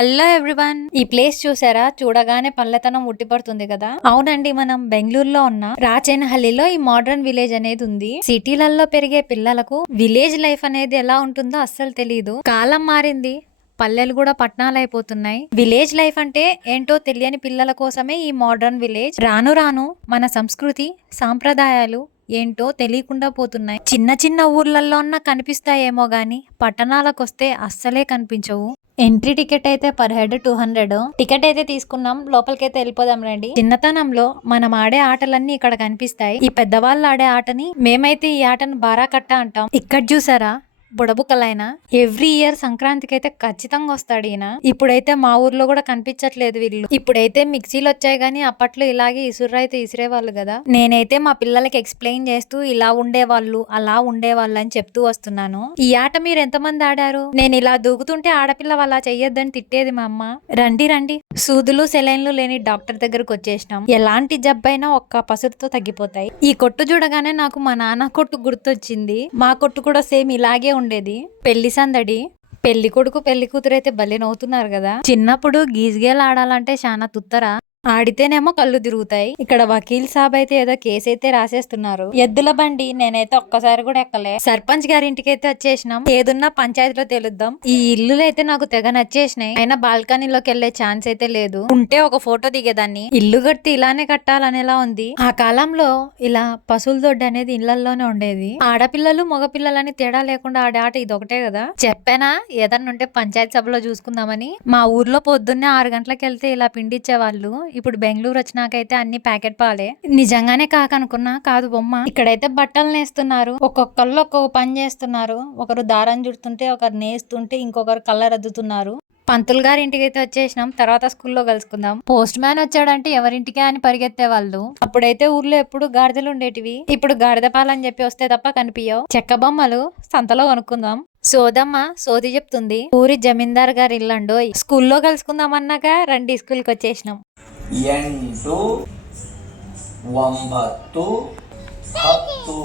Hello everyone, ఈ place చూసారా? చూడగానే పల్లెతనం ఉట్టిపడుతుంది కదా. అవునండి, మనం బెంగళూరులో ఉన్న రాచేనహల్లిలో ఈ మోడర్న్ విలేజ్ అనేది ఉంది. సిటీలలో పెరిగే పిల్లలకు విలేజ్ లైఫ్ అనేది ఎలా ఉంటుందో అస్సలు తెలియదు. కాలం మారింది, పల్లెలు కూడా పట్టణాలు అయిపోతున్నాయి. విలేజ్ లైఫ్ అంటే ఏంటో తెలియని పిల్లల కోసమే ఈ మోడర్న్ విలేజ్. రాను రాను మన సంస్కృతి సాంప్రదాయాలు ఏంటో తెలియకుండా పోతున్నాయి. చిన్న చిన్న ఊర్లలో ఉన్న కనిపిస్తాయేమో గాని పట్టణాలకు వస్తే అస్సలే కనిపించవు. ఎంట్రీ టికెట్ అయితే పర్ హెడ్ 200. టికెట్ అయితే తీసుకున్నాం, లోపలికైతే వెళ్ళిపోదాం రండి. చిన్నతనంలో మనం ఆడే ఆటలన్నీ ఇక్కడ కనిపిస్తాయి. ఈ పెద్దవాళ్ళు ఆడే ఆటని మేమైతే ఈ ఆటను బారా కట్ట అంటాం. ఇక్కడ చూసారా బుడబుకలైనా ఎవ్రీ ఇయర్ సంక్రాంతికి అయితే ఖచ్చితంగా వస్తాడు ఈయన. ఇప్పుడైతే మా ఊర్లో కూడా కనిపించట్లేదు వీళ్ళు. ఇప్పుడైతే మిక్సీలు వచ్చాయి గానీ అప్పట్లో ఇలాగే ఇసురైతే ఇసిరేవాళ్ళు కదా. నేనైతే మా పిల్లలకి ఎక్స్ప్లెయిన్ చేస్తూ ఇలా ఉండేవాళ్ళు అలా ఉండేవాళ్ళు అని చెప్తూ వస్తున్నాను. ఈ ఆట మీరు ఎంతమంది ఆడారు? నేను ఇలా దూకుతుంటే ఆడపిల్ల అలా చెయ్యొద్దని తిట్టేది మా అమ్మ. రండి రండి, సూదులు సెలైన్లు లేని డాక్టర్ దగ్గరకు వచ్చేసినాం. ఎలాంటి జబ్బైనా ఒక్క పసురుతో తగ్గిపోతాయి. ఈ కొట్టు చూడగానే నాకు మా నాన్న కొట్టు గుర్తొచ్చింది. మా కొట్టు కూడా సేమ్ ఇలాగే ఉండేది. పెళ్లి సందడి, పెళ్లి కొడుకు పెళ్లి కూతురు అయితే భలే నవ్వుతున్నారు కదా. చిన్నప్పుడు గీజ్గేలు ఆడాలంటే చాలా తుత్తరా, ఆడితేనేమో కళ్ళు తిరుగుతాయి. ఇక్కడ వకీల్ సాబ్ అయితే ఏదో కేసు అయితే రాసేస్తున్నారు. ఎద్దుల బండి నేనైతే ఒక్కసారి కూడా ఎక్కలే. సర్పంచ్ గారి ఇంటికి అయితే వచ్చేసినాం. ఏదున్నా పంచాయతీలో తెలుద్దాం. ఈ ఇల్లులు అయితే నాకు తెగ నచ్చేసినాయి. అయినా బాల్కనీలోకి వెళ్లే ఛాన్స్ అయితే లేదు. ఉంటే ఒక ఫోటో దిగేదాన్ని. ఇల్లు కట్టి ఇలానే కట్టాలనేలా ఉంది. ఆ కాలంలో ఇలా పశువుల దొడ్డి అనేది ఇళ్లలోనే ఉండేది. ఆడపిల్లలు మగపిల్లలని తేడా లేకుండా ఆడే ఆట ఇది ఒకటే కదా. చెప్పానా ఏదన్నా ఉంటే పంచాయతీ సభలో చూసుకుందామని. మా ఊర్లో పొద్దున్నే 6 గంటలకు వెళ్తే ఇలా పిండిచ్చేవాళ్ళు. ఇప్పుడు బెంగళూరు వచ్చినాకైతే అన్ని ప్యాకెట్ పాలే. నిజంగానే కాకనుకున్నా, కాదు బొమ్మ. ఇక్కడైతే బట్టలు నేస్తున్నారు. ఒక్కొక్కళ్ళు ఒక్కొక్క పని చేస్తున్నారు. ఒకరు దారం చుడుతుంటే, ఒకరు నేస్తుంటే, ఇంకొకరు కలర్ అద్దుతున్నారు. పంతులు గారి ఇంటికి అయితే వచ్చేసినాం. తర్వాత స్కూల్లో కలుసుకుందాం. పోస్ట్ మ్యాన్ వచ్చాడంటే ఎవరింటికే అని పరిగెత్తే వాళ్ళు. అప్పుడైతే ఊర్లో ఎప్పుడు గాడిదలు ఉండేటివి. ఇప్పుడు గాడిద పాలని చెప్పి వస్తే తప్ప కనిపించవు. చెక్క బొమ్మలు సంతలో కొనుక్కుందాం. సోదమ్మ సోది చెప్తుంది. ఊరి జమీందార్ గారి ఇల్లండో. స్కూల్లో కలుసుకుందాం అన్నాక రండి, స్కూల్కి వచ్చేసినాం. 8 9 10.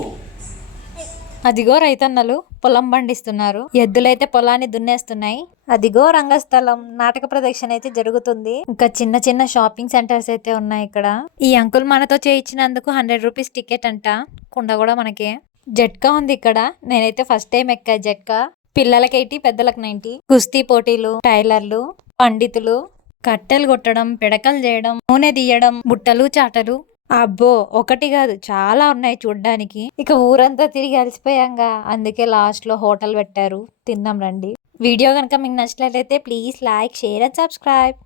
అదిగో రైతన్నలు పొలం పండిస్తున్నారు. ఎద్దులైతే పొలాన్ని దున్నేస్తున్నాయి. అదిగో రంగస్థలం, నాటక ప్రదర్శన అయితే జరుగుతుంది. ఇంకా చిన్న చిన్న షాపింగ్ సెంటర్స్ అయితే ఉన్నాయి ఇక్కడ. ఈ అంకుల్ మనతో చేయించినందుకు 100 రూపీస్ టికెట్ అంట. కుండ కూడా మనకే. జట్కా ఉంది ఇక్కడ. నేనైతే ఫస్ట్ టైం ఎక్కా జట్కా. పిల్లలకి 80, పెద్దలకు 90. కుస్తీ పోటీలు, టైలర్లు, పండితులు, కట్టెలు కొట్టడం, పిడకలు చేయడం, నూనె తీయడం, బుట్టలు చాటలు. అబ్బో ఒకటి కాదు, చాలా ఉన్నాయి చూడ్డానికి. ఇక ఊరంతా తిరిగి అలసిపోయాంగా, అందుకే లాస్ట్ లో హోటల్ పెట్టారు. తిందాం రండి. వీడియో కనుక మీకు నచ్చినట్లయితే please like, share and subscribe.